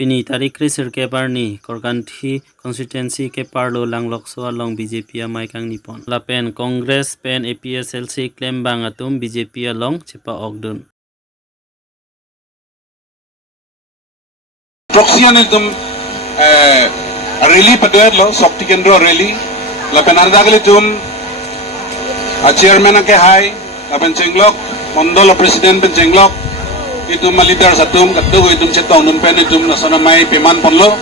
Pini tarik krisir ke parni korganthi constituency ke parlo lang lokso along BJP amai kang nipon. Lapen Congress pen APSLC claim bang atum BJP along cepa ogdun. Proxian itum rally paduet lo Shakti Kendra rally lapen ardagli tum chairman ke hai lapen cenglok mondol president pen cenglok itum leader satum kaddo itum cetong nun pen itum nasana mai peman ponlo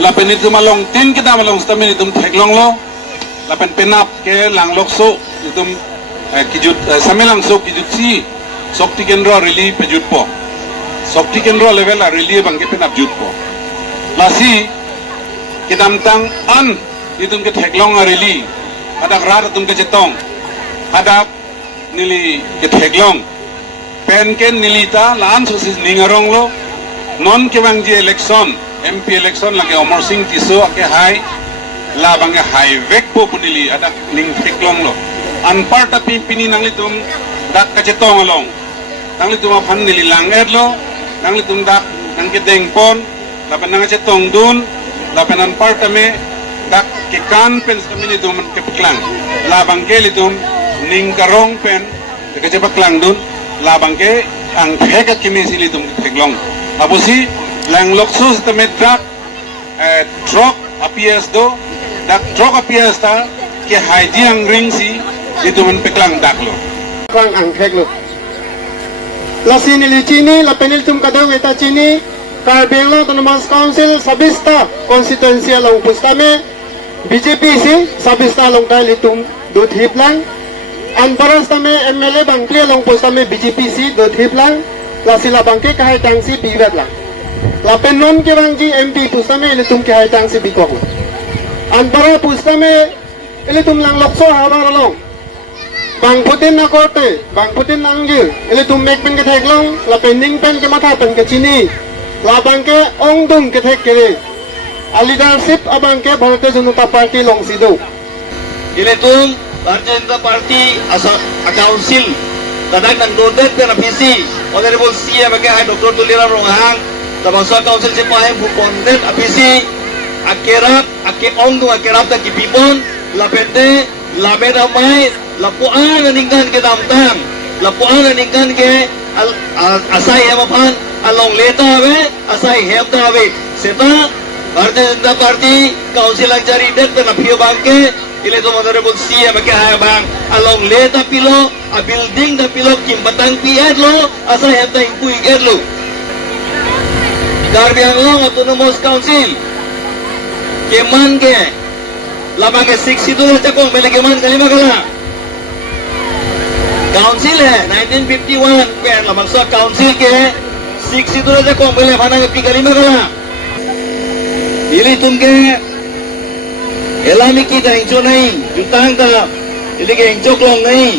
lapen itum along tin kita malong stamin itum theklong lo lapen penap ke langlok so itum kijut samelang so kijut si Shakti Kendra rally pejut po Shakti Kendra level a rally bangke penap jut po lasi kitam tang an itum ke theklong a rally ada rar itum ke cetong ada nili ke theklong pen ken nilita lan sosis ningarong lo non ke bangji election MP election lage Omar Singh tiso ke hai la bangge hai vek po punili ada ning theklong lo an parta pini nangli tum dak ka cetong along nangli tum phan nili langer lo nangli tum dak nang ke dengpon lapan nang cetong dun lapan an parta me dak ke kan pen samini tum ke peklang la bangke litum ning karong pen ke cepaklang dun labang ke ang theka kimi sili tum theklong abusi lang loksus tame truck appears do dak truck appears ta ke haidiang ring si itu men peklang daklo kang ang theklo lasini lichini la penil tum kadaw eta chini karbengla autonomous council sabista constituency long pustame BJP si sabista long dal itum dut hiplang Anparas tame MLA bangkli long pos tame BJPC dot hip lang la sila bangke kahai tangsi bigat lang la penon ke bangji MP pustame ile tum ke hai tangsi bikok anpara pustame ile tum lang lokso habar long bang putin na korte bang putin nanggil ile tum mek pen ke theklong la pending pen ke matha pen ke chini la bangke ongdung ke thek kere a leadership abangke Bharatiya Janata Party long sido ile tum Bharatiya Janata Party Council dadak nang dodet pe napisi honorable CM ke hai Dr. Tulira Ronghang tabangsa council se pahe bu kondet apisi akerap ake ongdu akerap ta kipipon lapente labeda mai lapuan ningkan ke damtang lapuan ningkan ke asai hemapan along leta ave asai hemta ave seta Bharatiya Janata Party Council ang jari det pe napio bangke ile to honorable CM ke hai bang along leta pilo a building da pilo kimbatang piad lo asa heta impui gerlo Darbiang long autonomous council keman ke labang ke 62 cakong mele keman kalima kala council hai 1951 pen labang so council ke 62 cakong mele mana ke kalima kala ile tumke Alamy की इंचो नहीं जुतांग का इले के इंचो क्लोंग नहीं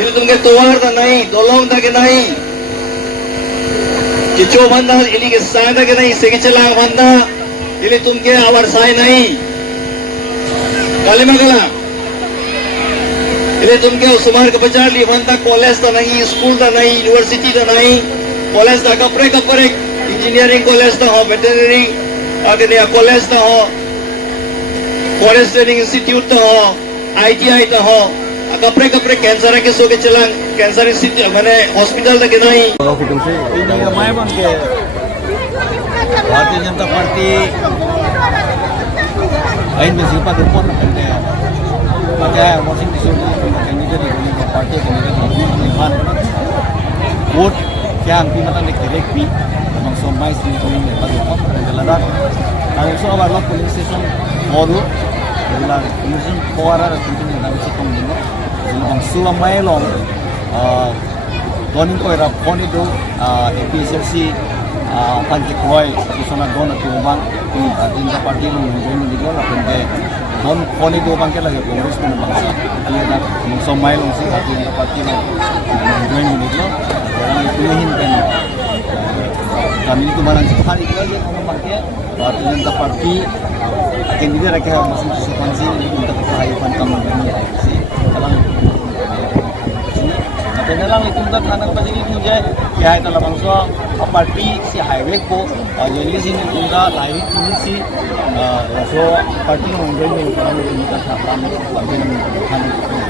इले तुमके तोवार का नहीं दोलोंग का के नहीं किचो बंदा इले के साइड के नहीं सेके चलांग बंदा इले तुमके आवर साई नहीं काले मगला इले तुमके उस्मार के बचार ली बंदा कॉलेज का नहीं स्कूल का नहीं यूनिवर्सिटी का नहीं कॉलेज का कपरे इंजीनियरिंग कॉलेज का हो वेटरनरी आगे नया कॉलेज का हो फॉरेस्ट ट्रेनिंग इंस्टीट्यूट तो हो ITI तो हो कपड़े कैंसर के सो के चला कैंसर इंस्टीट्यूट मैंने हॉस्पिटल तक नहीं ini mai bang ke Bharatiya Janata Party ain में सिपा के पन के मजा है वोटिंग दिसो कैंडिडेट के पार्टी कैंडिडेट निमान वोट क्या अंतिम मत ने डायरेक्ट भी among so mais ni ko ni pa ko de la dat ang so abar lo police station modu la mission poara tintin na si kong dino ang suwa mai long donin ko era phone do APSLC panji koi kisona don tu bang ti din ka party mo ni dilo la pende don phone do bang ke lage congress mo bang sa ali na so mai long si din ka party mo join ni dilo ni hin pen kami itu barang sekali lagi orang pakai Bharatiya Janata Party akan dia rakyat masih substansi untuk kehidupan kamu ini si kalau sini Tenalang litum ka thanang pa digi kung jay kaya ito labang so party si highway ko jadi sini tungga lain ini si so party ng join yung parang litum ka thanang pag